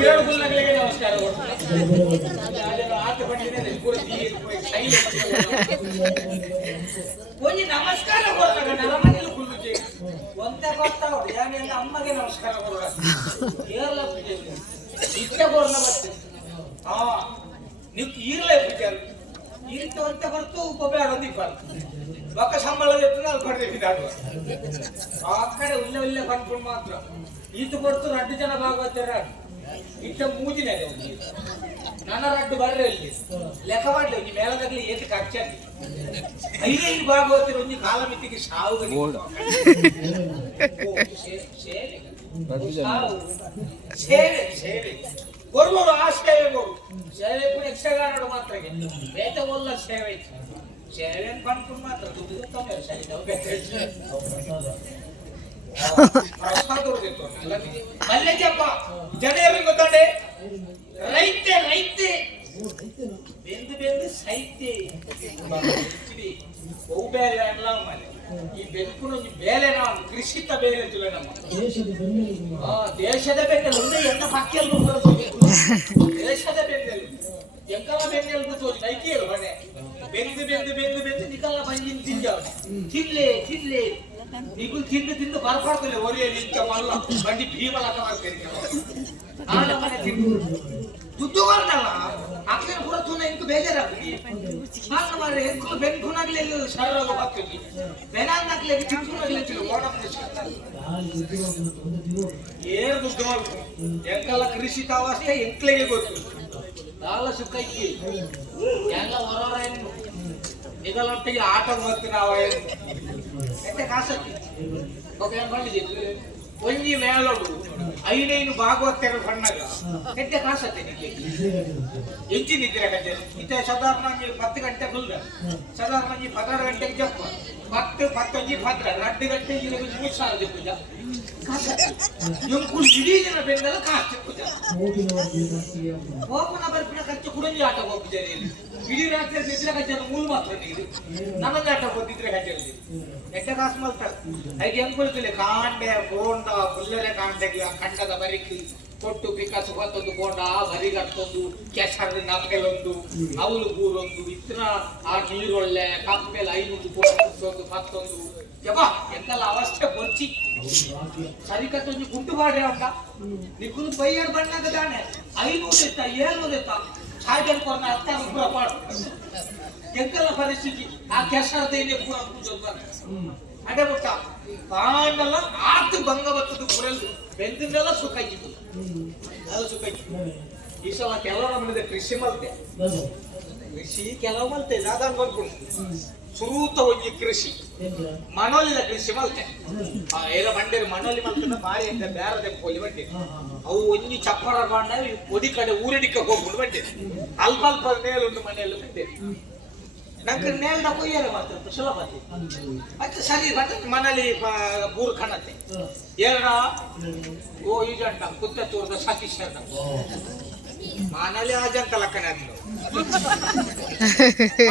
ನಮಸ್ಕಾರ ಒಂಜಿ ನಮಸ್ಕಾರ ಕೊಡ್ತಾಗ ನರಮನೆಯಲ್ಲಿ ಕುಳ್ಳುಚೆ ಒಂದ ಗೊತ್ತಾವ ಯಾನೆಲ್ಲ ಅಮ್ಮಗೆ ನಮಸ್ಕಾರ ಕೊಡ ಏರ್ಲ ಇಷ್ಟ ಕೊಡ್ನ ಮತ್ತೆ ಹಾ ನೀವು ಈರ್ಲೇ ಬಿಟ್ಟಾರ ಈರಿತ ಅಂತ ಬರ್ತು ಉಪಬೇಡ ಒಂದಿಪ್ಪಾರ ಬೊಕ್ಕ ಸಂಬಳ ಇರ್ತದೆ ಅಲ್ಲಿ ಪಡೆದಿದ್ದಾಡುವ ಆ ಕಡೆ ಒಳ್ಳೆ ಒಳ್ಳೆ ಕನ್ಕೊಂಡು ಮಾತ್ರ ಈತು ಕೊಡ್ತು 2 ಜನ ಭಾಗವತರ ಇಟ್ಟ ಮೂಜಿನ ನನ್ನ 2 ಬರ್ರೆ ಇಲ್ಲಿ ಲೆಕ್ಕ ಮಾಡ್ಲಿ ಒಂಜಿ ಮೇಳದಾಗ್ಲಿ ಏಕೆ ಖರ್ಚಾಗಿ 5 ಭಾಗವತರ ಒಂಜಿ ಕಾಲ ಮಿತಿಗೆ ಸಾವು ಸೇವೆ ಸೇವೆ ಕೊಡ್ಬೋದು ಆ ಸೇವೆ ಕೊಡು ಸೇವೆ ಕೂಡ ಯಕ್ಷಗಾನ ಮಾತ್ರ ಬೇತ ಒಲ್ಲ ಸೇವೆ ಸೇವೆ ಕನ್ಕೊಂಡು ಮಾತ್ರ ದುಡ್ಡು ಮಲ್ಲೆಜಪ್ಪ ಜನರಿಗೆ ಗೊತ್ತಾಡೆ ರೈತೆ ರೈತೆ ಬೆಂದು ಬೆಂದು ಸೈತೆ ಬಹು ಬೇರೆ ಅಲ್ಲ ಮನೆ ಈ ಬೆಂಕುನ ಬೇಲೆ ನಾವು ಕೃಷಿತ ಬೇರೆ ಅಂತಿಲ್ಲ ನಮ್ಮ ದೇಶದ ಬೆನ್ನೆಲು ಅಂದ್ರೆ ಎಲ್ಲ ಪಕ್ಕೆಲ್ ದೇಶದ ಬೆನ್ನೆಲು ಎಂಕಲ ಬೆನ್ನೆಲು ಗೊತ್ತು ನೈಕೇರು ಮನೆ ಬೆಂದು ಬೆಂದು ಬೆಂದು ಬೆಂದು ನಿಕಲ್ಲ ಬಂಜಿನ ತಿಂಜಾವ ತಿನ್ಲೆ ತಿನ್ಲೆ ನಿಗುಲ್ ತಿಂದು ತಿಂದು ಬರ್ಪಾಡ್ತಲ್ಲ ಒರಿಯ ನಿಂತ ಮಲ್ಲ ಬಂಡಿ ಭೀಮಲಾಟ ಮಾಡ್ತೇನೆ ಆನ ಮನೆ ತಿಂದು ದುಡ್ಡು ಬರ್ನಲ್ಲ ಅಕ್ಕನ ಪುರ ತುನ ಇಂಕು ಬೇಜಾರಾಗ್ತದೆ ನಾನು ಮಾರೆ ಎಂಕು ಬೆನ್ಕುನಾಗ್ಲೆ ಶರರೋಗ ಬರ್ತದೆ ಬೆನಾಗ್ನಾಗ್ಲೆ ತಿಂಕುನಾಗ್ಲೆ ತಿಳು ಓಡಮ್ನೆ ಏರು ದುಡ್ಡು ಮಾಡ್ತು ಎಂಕಲ್ಲ ಕೃಷಿತಾವಸ್ಥೆ ಎಂಕ್ಲೆಗೆ ಗೊತ್ತು ನಾಲ ಸುಕ್ಕೈಕಿ ಎಲ್ಲ ಹೊರವರ ಏನು ನಿಗಲೊಟ್ಟಿಗೆ ಆಟ ಬರ್ತೀನಿ ಅವ ಏನು ಎತ್ತೆ ಕಾಸಕ್ಕೆ ಒಬ್ಬ ಮಾಡಿದ್ದೀವಿ ಒಂಜಿ ಮೇಲೋಡು 5 ಭಾಗವತರ ಸಣ್ಣಗ ಎತ್ತೆ ಕಾಸತ್ತೆ ನಿಮಗೆ ಎಂಚಿನ ಇದ್ರೆ ಕತೆ ಇತ್ತೆ ಸಾಧಾರಣ 10 ಗಂಟೆ ಫುಲ್ ಸಾಧಾರಣ 16 ಗಂಟೆಗೆ ಜಪ್ಪ 10 15 2 ಗಂಟೆ ಇರಬೇಕು 3 ಸಾವಿರ ಪೂಜಾ ಇವ್ಕು ಇಡೀ ದಿನ ಬೆಂಗಲ ಕಾಸು ಪೂಜಾ ಹೋಗನ ಬರ್ಪಿನ ಖರ್ಚು ಕುಡಂಜಿ ಆಟ ಹೋಗ್ತಿದ್ದಾರೆ ಇಡೀ ರಾತ್ರಿ ನಿದ್ರೆ ಕಜ್ಜನ ಮೂಲ ಮಾತ್ರ ನೀರು ನನಗೆ ಆಟ ಹೋಗ್ತಿದ್ರೆ ಕಜ್ಜಲ್ಲಿ ಎಟ್ಟೆ ಕಾಸು ಮಾಡ್ತಾರೆ ಐದು ಹೆಂಗ್ ಕಾಂಡೆ ಬೋಂಡ ಬುಲ್ಲರೆ ಕಾಂಡೆಗೆ ಖಂಡದ ಬರಿಕಿ ಕೊಟ್ಟು ಪಿಕಾಸು ಹೊತ್ತೊಂದು ಬೋಂಡ ಬರಿಗಟ್ಟೊಂದು ಕೆಸರದ ನಮ್ಗೆಲೊಂದು ಅವಲು ಗೂರೊಂದು ಇತ್ರ ಆ ನೀರೊಳ್ಳೆ ಕಪ್ಪೆಲ್ಲ 500 ಬೋಂಡು ಮತ್ತೊಂದು ಯಪ್ಪ ಎಂತೆಲ್ಲ ಅವಸ್ಥೆ ಬೊಚ್ಚಿ ಸರಿಕತ್ತೊಂದು ಗುಡ್ಡು ಬಾಡ್ರೆ ಉಂಟ ನಿಕ್ಕುಲು ಬೈಯರ್ ಬಣ್ಣದ ದಾಣೆ 500 ಎತ್ತ 700 ಎತ್ತ ಛಾಯ್ದಲ್ಲಿ ಕೊರ್ನ 10 ರೂಪಾಯಿ ಪಾಡು ಎಂತೆಲ್ಲ ಪರಿಸ್ಥಿತಿ ಆ ಕೆಸರದೇನೆ ಪೂರ ಅಡೆ ಬಿಟ್ಟ ಕಾಂಡಲ್ಲ ಆತು ಬಂಗವತ್ತದು ಪುರಲ್ ಬೆಂದಿನೆಲ್ಲ ಸುಖಾಯ್ತು ಅದು ಸುಖಾಯ್ತು ಈ ಸಲ ಕೆಲವು ನಮ್ಮನೆ ಕೃಷಿ ಮಲ್ತೆ ಕೃಷಿ ಕೆಲವು ಮಲ್ತೆ ದಾದಾನ್ ಬರ್ಕೊಂಡು ಸುರೂತ ಹೋಗಿ ಕೃಷಿ ಮನೋಲಿದ ಕೃಷಿ ಮಲ್ತೆ ಏನ ಬಂಡೇರು ಮನೋಲಿ ಮಲ್ತನ ಬಾರಿ ಅಂತ ಬೇರೆ ಪೋಲಿ ಬಂಡೆ ಅವು ಒಂಜಿ ಚಪ್ಪರ ಬಾಂಡ ಒದಿ ಕಡೆ ಊರಡಿಕ ಹೋಗ್ಬಿಟ್ಟು ಬಂಡೆ ಅಲ್ಪ ಅಲ್ಪ ನೇಲುಂಡು ಮನೆಯಲ್ಲಿ ಬಂಡೆ ನಂಗೆ ನೇಲ್ದ ಕೊಯ್ಯಲ್ಲ ಮಾತ್ರ ಸುಲಭ ಮತ್ತೆ ಸರಿ ಮತ್ತೆ ಮನೇಲಿ ಬೂರು ಕಾಣತ್ತೆ ಏನ ಓ ಈಜಂಟ ಕುತ್ತೂರದ ಸತೀಶ್ ಅಂತ ಮನೇಲಿ ಅಜಂತ ಲಕ್ಕನೆ ಆದ್ಲು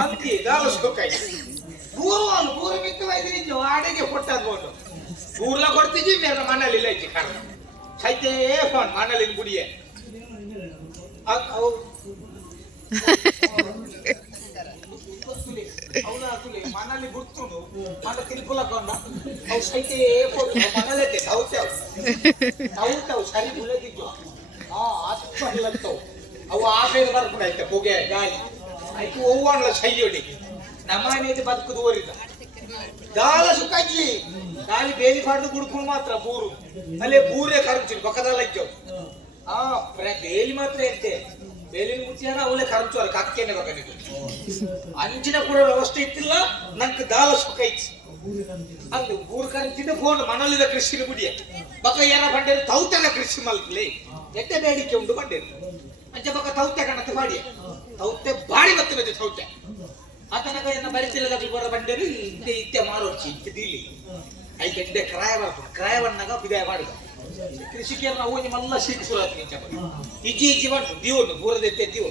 ಅಂತಿ ದಾವಸ್ಕೋಕಾಯಿ ಬೂರು ಮಿತ್ತು ವೈದ್ಯರಿದ್ದು ಆಡೆಗೆ ಕೊಟ್ಟದ್ಬೋದು ಬೂರ್ಲ ಕೊಡ್ತಿದ್ವಿ ಮೇರೆ ಮನೇಲಿ ಇಲ್ಲ ಇಜ್ಜಿ ಕಾರಣ ಸೈತೆ ಫೋನ್ ಮನೇಲಿ ಗುಡಿಯೇ ಮನಲ್ಲಿ ಗುರ್ತುಂಡು ಮನೆ ತಿರುಪುಲಕೊಂಡ ಅವು ಸೈತೆ ಮನಲೈತೆ ಅವು ಸರಿ ಬುಲೆದಿದ್ದು ಅಷ್ಟು ಅಲ್ಲತ್ತವು ಅವು ಆಫೇದು ಬರ್ಕೊಂಡೈತೆ ಹೊಗೆ ಗಾಳಿ ಆಯ್ತು ಹೂವಣ್ಣ ಸೈಯೊಡಿ ನಮ್ಮನೇದು ಬದುಕುದು ಓರಿದ ದಾಲ ಸುಕ್ಕಜ್ಜಿ ಗಾಳಿ ಬೇಲಿ ಪಾಡ್ದು ಗುಡ್ಕೊಂಡು ಮಾತ್ರ ಬೂರು ಅಲ್ಲೇ ಬೂರೇ ಕರಂಚಿರು ಪಕ್ಕದಲ್ಲ ಇದ್ದವು ಬೇಲಿ ಮಾತ್ರ ಇದ್ದೆ ಬೇಲಿನ ಮುಚ್ಚಾರ ಅವಳೆ ಕರಂಚೋರ ಕಕ್ಕೇನೆ ಬಗ್ಗನಿಗೆ ಅಂಚಿನ ಕೂಡ ವ್ಯವಸ್ಥೆ ಇತ್ತಿಲ್ಲ ನಂಗೆ ದಾಲ ಸುಖ ಐತಿ ಅಲ್ಲಿ ಬೂರು ಕರಂಚಿದ್ದೆ ಫೋನ್ ಮನಲಿದ ಕೃಷಿನ ಗುಡಿಯ ಬಕ್ಕ ಏನ ಬಂಡೇರು ತೌತನ ಕೃಷಿ ಮಲ್ಕಲಿ ಎಟ್ಟೆ ಬೇಡಿಕೆ ಉಂಟು ಬಂಡೇರು ಅಂಚ ಬಕ್ಕ ತೌತೆ ಕಣತೆ ಬಾಡಿ ತೌತೆ ಬಾಡಿ ಬರ್ತದೆ ತೌತೆ ಆತನಕ ಏನ ಬರಿತಿಲ್ಲದ ಬರ ಬಂಡೇರು ಇತ್ತೆ ಮಾರೋಚಿ ಇತ್ತೆ ದೀಲಿ ಐಕೆ ಎಡ್ಡೆ ಕ್ರಾಯವನ್ನಾಗ ಬಿದಾಯ ಮಾಡಿದ ಕೃಷಿಕೇರ ನಾವು ನಿಮ್ಮಲ್ಲ ಶಿಕ್ಷುರಾತ್ರಿ ಇಜ್ಜಿ ಬಂಟು ದಿವನು ಬೂರದೆತ್ತೆ ದಿವ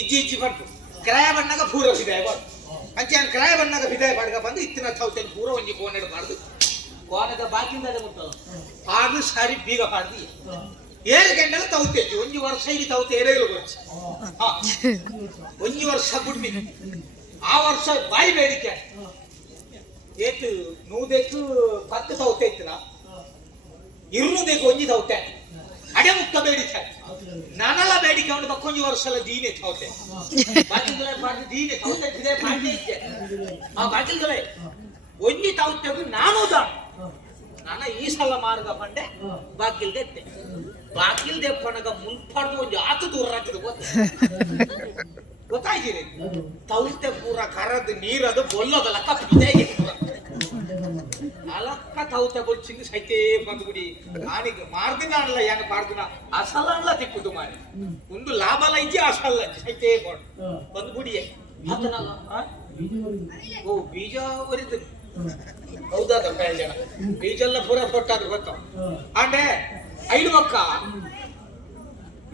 ಇಜ್ಜಿ ಬಂಟು ಕ್ರಾಯ ಬಣ್ಣಾಗ ಪೂರ ಬಿದಾಯ ಬಾಡು ಅಂಚೆ ಕ್ರಾಯ ಬಣ್ಣಾಗ ಬಿದಾಯ ಬಾಡ್ಗ ಬಂದು ಇತ್ತಿನ ತೌತೆನ ಪೂರ ಒಂಜಿ ಕೋನೆಡು ಬಾಡ್ದು ಕೋನೆದ ಬಾಕಿಂದ ಮುಟ್ಟಲ್ಲ ಪಾಡು ಸಾರಿ ಬೀಗ ಪಾಡ್ದು ಏಳು ಗಂಟೆಲ್ಲ ತೌತೇಜಿ ಒಂಜಿ ವರ್ಷ ಇಲ್ಲಿ ತೌತೆ ಏರೇಳು ವರ್ಷ ಒಂಜಿ ವರ್ಷ ಗುಡ್ಮಿ ಆ ವರ್ಷ ಬಾಯಿ ಬೇಡಿಕೆ ಏತು ನೂದೇಕು 10 ತೌತೆ ಇತ್ತನ ಇರುವುದೇಕು ಒಂಜಿ ತೌತೆ ಅಡೆ ಮುಕ್ತ ಬೇಡಿಕೆ ನಾನೆಲ್ಲ ಬೇಡಿಕೆ ಅವನು ಬಕ್ಕೊಂಜಿ ವರ್ಷ ಎಲ್ಲ ದೀನೆ ತೌತೆ ಬಾಕಿಲ್ಗಳೇ ಪಾಡಿ ದೀನೆ ತೌತೆ ಇದೆ ಪಾಡಿ ಇದ್ದೆ ಆ ಬಾಕಿಲ್ಗಳೇ ಒಂಜಿ ತೌತೆಗೂ ನಾನು ದಾಣ ನಾನ ಈ ಸಲ ಮಾರ್ಗ ಪಂಡೆ ಬಾಕಿಲ್ದೆತ್ತೆ ಬಾಕಿಲ್ದೆ ಪಣಗ ಮುನ್ಪಡ್ದು ಒಂದು ಆತು ದೂರ ರಾಕಿದ್ದು ಗೊತ್ತಾಯ್ತೀರಿ ತೌತೆ ಪೂರ ಕರದು ನೀರದು ಬೊಲ್ಲೋದಲ್ಲ ಕಪ್ಪಿದೆ ಅಲಕ್ಕ ತೌತೆ ಬೊಚ್ಚಿಂಗ್ ಸೈತೇ ಬಂದ್ಬಿಡಿ ನಾನೀಗ ಮಾರ್ದಿನ ಅಲ್ಲ ಯಾನ ಪಾಡ್ದಿನ ಅಸಲ ತಿಕ್ಕುದು ಮಾರಿ ಒಂದು ಲಾಭ ಐತಿ ಅಸಲ್ಲ ಸೈತೇ ಬಂದ್ಬಿಡಿಯೇ ಅದನ್ನಲ್ಲ ಓ ಬೀಜ ಬರಿದು ಹೌದಾದ ಜನ ಬೀಜೆಲ್ಲ ಪೂರ ಕೊಟ್ಟಾದ್ರು ಗೊತ್ತ ಅಂಡೆ 5 ಮಕ್ಕ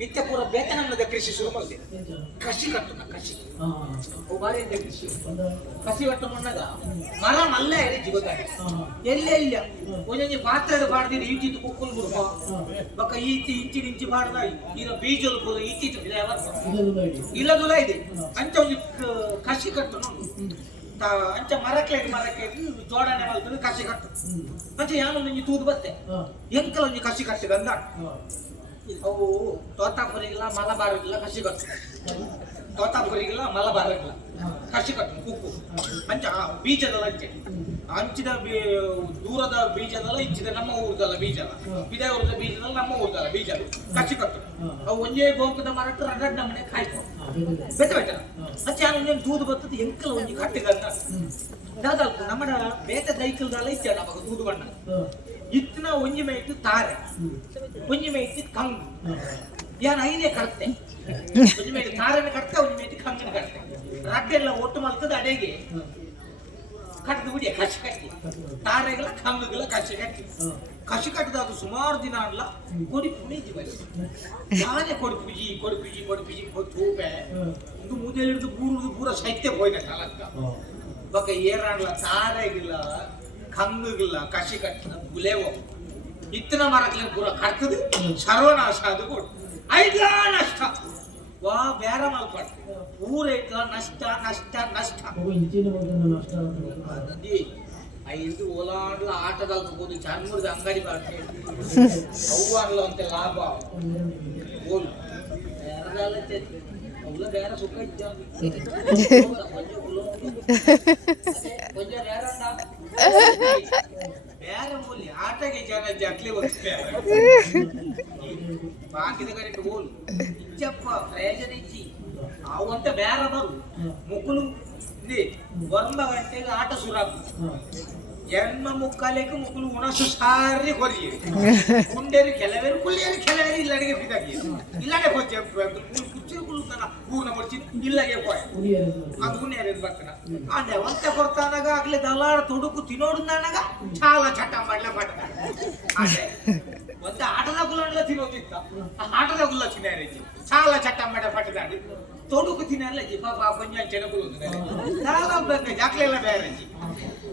ಇತ್ತ ಪೂರ ಬೇತನದ ಕೃಷಿ ಶುರು ಮಾಡಿದೆ ಕಸಿ ಕಟ್ಟುನ ಕಸಿ ಬಾರಿ ಕೃಷಿ ಕಸಿ ಕಟ್ಟು ಮಣ್ಣಾಗ ಮರ ಮಲ್ಲ ಎರಿಜಿ ಗೊತ್ತಾಗ ಎಲ್ಲೇ ಇಲ್ಲ ಒಂದೊಂದು ಪಾತ್ರೆ ಬಾಡ್ದಿರಿ ಈಟಿತ್ತು ಕುಕ್ಕುಲ್ ಬಿಡ್ಪ ಬಕ್ಕ ಇಂಚಿನ ಇಂಚಿ ಬಾಡ್ದ ಈಗ ಬೀಜಲು ಪೂರ ಈಟಿತ್ತು ಇಲ್ಲದುಲ ಇದೆ ಅಂತ ಒಂದು ಕಸಿ ಕಟ್ಟು ಅಂಚ ಮರಕ್ಕೆ ಜೋಡಣೆ ಮಾಡ್ತಾರೆ ಕಸಿ ಕಟ್ಟು ಮತ್ತೆ ಯಾನು ಒಂಜಿ ತೂದು ಬತ್ತೆ ಎಂಕಲ ಒಂಜಿ ಕಸಿ ಕಟ್ಟಿದ ಅಂದ ಅವು ತೋತಾಪುರಿಗಿಲ್ಲ ಮಲಬಾರಿಗಿಲ್ಲ ಕಸಿ ಕಟ್ಟು ತೋತಾಪುರಿಗಿಲ್ಲ ಮಲಬಾರಿಗಿಲ್ಲ ಕಸಿ ಕಟ್ಟು ಕುಕ್ಕು ಅಂಚ ಬೀಜದಲ್ಲ ಅಂಚೆ ಅಂಚಿದ ದೂರದ ಬೀಜದಲ್ಲ ಇಂಚಿದ ನಮ್ಮ ಊರ್ದಲ್ಲ ಬೀಜದ ಇದೇ ಊರದ ಬೀಜದಲ್ಲ ನಮ್ಮ ಊರ್ದಲ್ಲ ಬೀಜ ಕಸಿ ಕಟ್ಟು ಅವು ಒಂಜೇ ಗೋಂಕದ ಮರಕ್ಕೆ ರಗಡ್ ನಮ್ಮನೆ ಕಾಯ್ತು ಬೆಟ್ಟ ಬೆಟ್ಟ ಅಂಚೆ ಯಾನು ತೂದು ಬರ್ತದೆ ಎಂಕಲ ಒಂಜಿ ಕಟ್ಟಿದಂತ ದಾದಲ್ಕು ನಮ್ಮ ಬೇತ ದೈಕಲ್ದಲ್ಲ ಇಚ್ಚ ನಮಗ ತೂದು ಬಣ್ಣ ಇತ್ತಿನ ಒಂಜಿ ಮೇಯ್ತು ತಾರೆ ಒಂಜಿ ಮೇಯ್ತು ಕಂಗು ಯಾನ್ ಐನೇ ಕಟ್ತೆ ಒಂಜಿ ಮೇಯ್ತು ತಾರನ ಕಟ್ತೆ ಒಂಜಿ ಮೇಯ್ತು ಕಂಗನ ಕಟ್ತೆ ರಡ್ಡೆಲ್ಲ ಒಟ್ಟು ಮಲ್ತದ ಅಡೆಗೆ ಕಟ್ಟದು ಬಿಡಿ ಕಸಿ ಕಟ್ಟಿ ತಾರೆಗಳ ಕಂಗುಗಳ ಕಸಿ ಕಟ್ಟಿ ಕಸಿ ಕಟ್ಟಿದ ಅದು ಸುಮಾರು ದಿನ ಅಲ್ಲ ಕೊಡಿ ಪುಣೀಜಿ ಬರಿ ನಾನೇ ಕೊಡಿ ತೂಪೆ ಇದು ಮುದ್ದೆ ಹಿಡಿದು ಪೂರ ಸೈತ್ಯ ಹೋಯ್ನ ಕಾಲಕ್ಕ ಬಕ್ಕ ಏರಾಡ್ಲ ತಾರೆಗಿಲ್ಲ ಕಂಗುಗಿಲ್ಲ ಕಸಿ ಕಟ್ಟಿನ ಗುಲೇವೋ ಇತ್ತಿನ ಮರಕ್ಲೆ ಪೂರ ಕಟ್ತದು ಸರ್ವನಾಶ ಅದು ಕೊಡು ಐದ್ಲ ನಷ್ಟ ವಾ ಬೇರ ಮಲ್ಪಟ್ಟು ಊರ ಇಟ್ಲ ನಷ್ಟ ನಷ್ಟ ನಷ್ಟ ಐದು ಓಲಾಡ್ಲ ಆಟದಲ್ಬಹುದು ಚರ್ಮುರ್ದ ಅಂಗಡಿ ಬಾಡ್ತೆ ಅವು ಅಲ್ಲ ಅಂತ ಲಾಭ ಓಲ್ ಬೇರೆದಲ್ಲ ಅವಳ ಬೇರೆ ಸುಖ ಕೊಂಚ ಬೇರೆ ಮೂಲಿ ಆಟಗೆ ಜನ ಜಕ್ಲಿ ಬಾಕಿದ ಕರೆಕ್ಟ್ ಓಲ್ ಇಚ್ಚಪ್ಪ ಪ್ರಯೋಜನ ಇಚ್ಚಿ ಅವು ಅಂತ ಬೇರೆ ಬರು ಮುಕ್ಕಲು ಒಂದ ಗಂಟೆಗೆ ಆಟ ಶುರು ಜನ್ಮ ಮುಕ್ಕಾಲೇಕು ಮುಕ್ಕಲು ಉಣಸು ಸಾರಿ ಕೊರಿಯೆ ಕುಂಡೇರು ಕೆಲವೇರು ಕುಳ್ಳಿಯರು ಕೆಲವೇರು ಇಲ್ಲಡಿಗೆ ಬಿದ್ದಾಗಿ ಇಲ್ಲಡೆ ಕೊಚ್ಚೆ ಕುಚ್ಚಿ ಕುಳ್ತಾನ ಪೂರ್ಣ ಕೊಡ್ಸಿ ಇಲ್ಲಗೆ ಪೋಯ ಅದು ಉಣ್ಣೇರು ಬರ್ತನ ಅಂದೆ ಒಂತೆ ಕೊಡ್ತಾನಾಗ ಆಗ್ಲಿ ದಲಾಡ ತುಡುಕು ತಿನ್ನೋಡ್ದಾನಾಗ ಚಾಲ ಚಟ ಮಾಡ್ಲೆ ಮಾಡ್ತ ಅದೇ ಒಂದ ಆಟದ ಗುಲ್ಲ ತಿನ್ನೋದಿತ್ತ ಆಟದ ಗುಲ್ಲ ತಿನ್ನಾರೇಜಿ ಚಾಲ ಚಟ ಮಾಡ ಪಟ್ಟದಾಡಿ ತೊಡುಕು ತಿನ್ನಲ್ಲ ಜಿ ಪಾಪ ಕೊಂಚ ಚೆನಗುಲು ಚಾಲ ಬೇಕು ಜಾಕ್ಲೆಲ್ಲ ಬೇರೆ ಜಿ